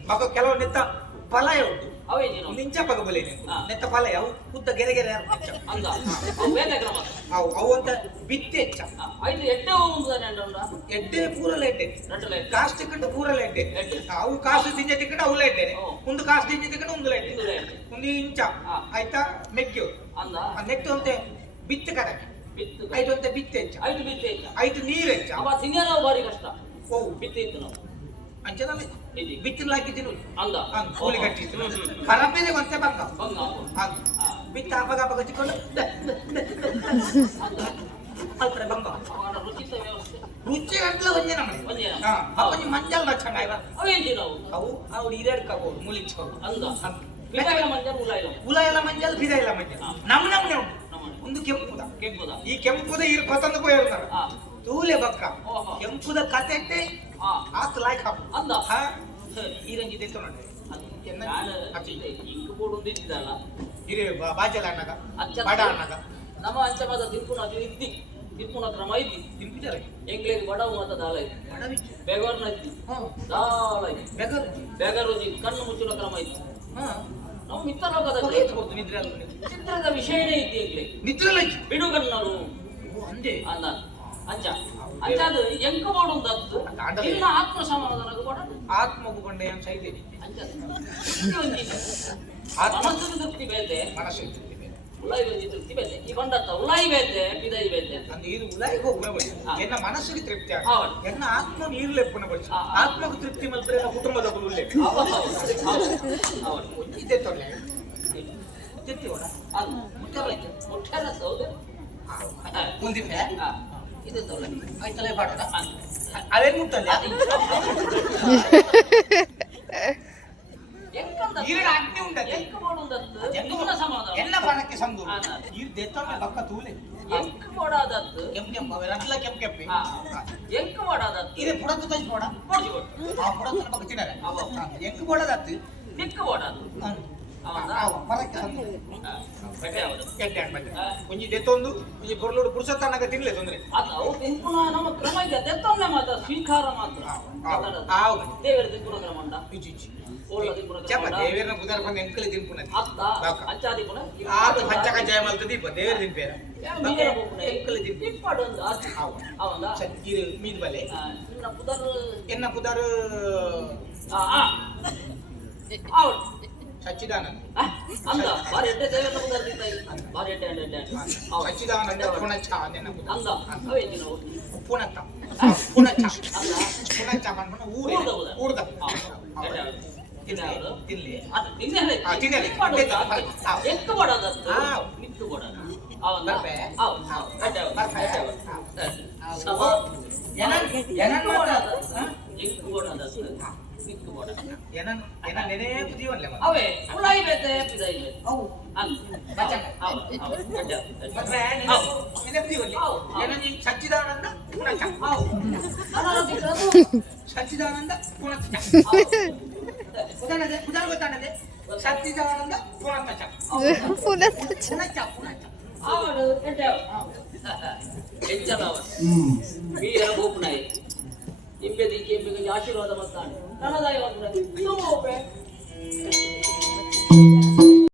ಮಗ ಕೆಲವು ನೆತ್ತ ಪಲಾಯ ಉಂಟು ನಿಂಚ ಪಗ ಬಲೆ ನೆತ್ತ ಪಲಾಯ ಅವು ಉದ್ದ ಗೆರೆ ಗೆರೆ ಅಂದ ಅವು ಅಂತ ಬಿತ್ತೆ ಹೆಚ್ಚ ಎಡ್ಡೆ ಪೂರಲ ಎಡ್ಡೆ ಕಾಸ್ಟ್ ಟಿಕೆಟ್ ಪೂರಲ ಎಡ್ಡೆ ಅವು ಕಾಸ್ಟ್ ತಿಂಜ ಟಿಕೆಟ್ ಅವಲ ಎಡ್ಡೆ ಒಂದು ಕಾಸ್ಟ್ ತಿಂಜ ಟಿಕೆಟ್ ಒಂದು ಎಡ್ಡೆ ಒಂದು ಇಂಚ ಆಯ್ತಾ ಮೆಗ್ಗು ನೆಟ್ಟು ಅಂತೆ ಬಿತ್ತೆ ಕಡಕ್ಕೆ ಐದು ಅಂತ ಬಿತ್ತೆ ಹೆಚ್ಚ ಐದು ನೀರು ಹೆಚ್ಚ ಭಾರಿ ಕಷ್ಟ ಓ ಬಿತ್ತೆ ಇತ್ತು ನಾವು ಅಂಚನಲ್ಲಿ ಬಿತ್ತಿನ ಹಾಕಿದ್ದೀನಿ ಅಂದ ಕೋಳಿ ಕಟ್ಟಿತ್ತು ಪರಪ್ಪೆದೆ ಮತ್ತೆ ಬಂದ ಬಿತ್ತ ಹಬ್ಬಗ ಹಬ್ಬ ಹಚ್ಚಿಕೊಂಡು ಅಲ್ಪಡೆ ಬಂದ ರುಚಿ ಗಂಟ್ಲ ಒಂದೇ ನಮ್ಮನೆ ಅವನಿ ಮಂಜಲ್ ಲಕ್ಷಣ ಅವು ಅವ್ರು ಹಿರಿಯಡ್ಕಬಹುದು ಮುಲಿಚ್ಕೊಂಡು ಉಲ ಎಲ್ಲ ಮಂಜಲ್ ಬಿದ ಇಲ್ಲ ಮಂಜಲ್ ನಮ್ಮನೆ ಉಂಟು ಒಂದು ಕೆಂಪುದ ಈ ಕೆಂಪುದ ಇರು ಪತಂದು ಹೋಗಿರ್ತಾರೆ ತೂಲೆ ಬಕ್ಕ ಕೆಂಪುದ ಕತೆ ಆತ್ ಲಾಯ್ಕ್ ಹಾಕು ಅಂದ ಈ ರಂಜಿ ತೆತ್ತು ನೋಡಿ ಹಿರಿಯ ಬಾಜಲ ಅನ್ನಗ ಬಡ ಅನ್ನಗ ನಮ್ಮ ಅಂಚಮದ ತಿರುಪುನ ಇದ್ದಿ ತಿರುಪುನ ಕ್ರಮ ಇದ್ದಿ ತಿಂಪಿದ್ದಾರೆ ಎಂಗ್ಲೇರಿ ಬಡವು ಅಂತ ದಾಲ ಇದ್ದಿ ಬೆಗರ್ನ ಇದ್ದಿ ದಾಲ ಇದ್ದಿ ಬೆಗರು ಕಣ್ಣು ಮುಚ್ಚುವ ಕ್ರಮ ಇದ್ದಿ ನಾವು ಮಿತ್ರ ಲೋಕದಲ್ಲಿ ಚಿತ್ರದ ವಿಷಯನೇ ಇದ್ದಿ ಎಂಗ್ಲೇ ನಿದ್ರೆ ಬಿಡುಗಣ್ಣರು ಅಂದೆ ಅಲ್ಲ ಅಂಚ ಅಂಚಾದ ಎಂಕ ಮಾಡೋದದ್ದು ಇನ್ನ ಆತ್ಮ ಸಮಾಧಾನದ ಕೂಡ ಆತ್ಮಗು ಬಂಡೆ ಅಂತ ಇದೆ ಮನಸ್ಸು ತೃಪ್ತಿ ಬೇತೆ ಮನಸ್ಸು ತೃಪ್ತಿ ಬೇತೆ ಉಲಾಯಿ ಬಂದಿ ತೃಪ್ತಿ ಬೇತೆ ಈ ಬಂಡತ್ತ ಉಲಾಯಿ ಬೇತೆ ಬಿದಾಯಿ ಬೇತೆ ಅಂದ್ರೆ ಇದು ಉಲಾಯಿಗೆ ಹೋಗ್ಬೇಡಿ ಎನ್ನ ಮನಸ್ಸಿಗೆ ತೃಪ್ತಿ ಆಗ ಎನ್ನ ಆತ್ಮ ನೀರು ಲೆಪ್ಪನ ಬಳಿ ಆತ್ಮಗೂ ತೃಪ್ತಿ ಮಲ್ಪರೆ ಕುಟುಂಬದ ಉಲ್ಲೆ ಇದೆ ತೊಲೆ ಚೆತ್ತಿ ಓಡ ಅದು ಮುಟ್ಟಲ್ಲ ಮುಟ್ಟಾರ ಹೌದು ಮುಂದಿಫೆ ಇದು ತೋಲ ಆಯ್ತಲ್ಲ ಬಾಡ ಅವೇನ್ ಮುಟ್ಟಲ್ಲ ಈರಡ ಅಗ್ನಿ ಉಂಡತ್ತೆ ಎಂಕ ಮಾಡೋದತ್ತು ಎಂಕ ಸಮಾಧಾನ ಎಲ್ಲ ಪಣಕ್ಕೆ ಸಂದು ಈ ದೆತ್ತೊಂಡೆ ಬಕ್ಕ ತೂಲೆ ಎಂಕ ಮಾಡೋದತ್ತು ಕೆಂಪ್ ಕೆಂಪ್ ರಟ್ಲ ಕೆಂಪ್ ಕೆಂಪಿ ಎಂಕ ಮಾಡೋದತ್ತು ಇದೆ ಪುಡತ್ತು ತಜ್ ಪೋಡ ಪೊಡಿಸಿಕೊಟ್ಟು ಆ ಪುಡತ್ತನ ಬಕ್ಕ ತಿನ್ನರೆ ಎಂಕ ಪೋಡದತ್ತು ನಿಕ್ಕ ಮಾಡೋದು ಪರಕ್ಕೆ ಸಂದು ಬಟ್ಟೆ ಯಾವುದು ಕೆಟ್ಟ ಬಟ್ಟೆ ಒಂಜಿ ದೆತ್ತೊಂದು ಒಂಜಿ ಪೊರ್ಲೋಡು ಪುರುಷತ್ತನಗ ತಿನ್ಲೆ ತೊಂದ್ರೆ ಅದು ಅವು ತಿನ್ಪುನ ನಮ್ಮ ಕ್ರಮ ಇದೆ ತೆತ್ತೊಂದೆ ಮಾತ್ರ ಸ್ವೀಕಾರ ಮಾತ್ರ ದೇವರ ತಿನ್ಪುನ ಕ್ರಮ ಉಂಟ ಓಳ್ಳ ತಿನ್ಪುನ ಕ್ರಮ ಚಪ್ಪ ದೇವರನ ಬುಧರ ಬಂದು ಎಂಕಲಿ ತಿನ್ಪುನ ಅತ್ತ ಅಂಚಾದಿ ಪುನ ಆತ ಪಂಚಕಜ್ಜಾಯ ಮಲ್ತ ದೀಪ ದೇವರ ತಿನ್ಪೇರ ಎಂಕಲಿ ದೀಪ ಇಪ್ಪಡು ಒಂದು ಅವಂದ ಇದು ಮೀನ್ ಬಲೆ ಇನ್ನ ಪುದರ್ ಎನ್ನ ಪುದರ್ ಅವಳು ಸಚ್ಚಿದಾನಂದ ಅಂದ ಬಾರಿ ಎಡ್ಡೆ ದೇವರ ಪುದರ್ ತಿಂತ ಬಾರಿ ಎಡ್ಡೆ ಎಡ್ಡೆ ಸಚ್ಚಿದಾನಂದ ಪುಣಚ್ಚ ನೆನ್ನ ಅಂದ ಅವೇ ದಿನ ಪುಣತ್ತ ಪುಣಚ್ಚ ಅಂದ ಪುಣಚ್ಚ ಬಂದ್ಬಿಟ್ಟು ಊರ್ದ ತಿನ್ಲಿ ಅದು ತಿನ್ನೆ ತಿನ್ನಲಿ ಎತ್ತು ಬಡದತ್ತು ಮಿತ್ತು ಬಡದ ಅವಂದ ಅವೇ ಉಳಾಯಿ ಬೇತೆ ಪಿದಾಯಿ ಸಚ್ಚಿದಾನಂದ ಸಚ್ಚಿದಾನಂದ ಗೊತ್ತಾನದೆ ಸಚ್ಚಿದಾನಂದ ಅವಳು ಹೆಚ್ಚಲ ಬೀರ ಗೋಪುನಾಯಿ ಇಂಬೆದಿ ಕೆಂಪಿಗೆ ಆಶೀರ್ವಾದ ಮಾಡ್ತಾನೆ ನನ್ನದಾಯ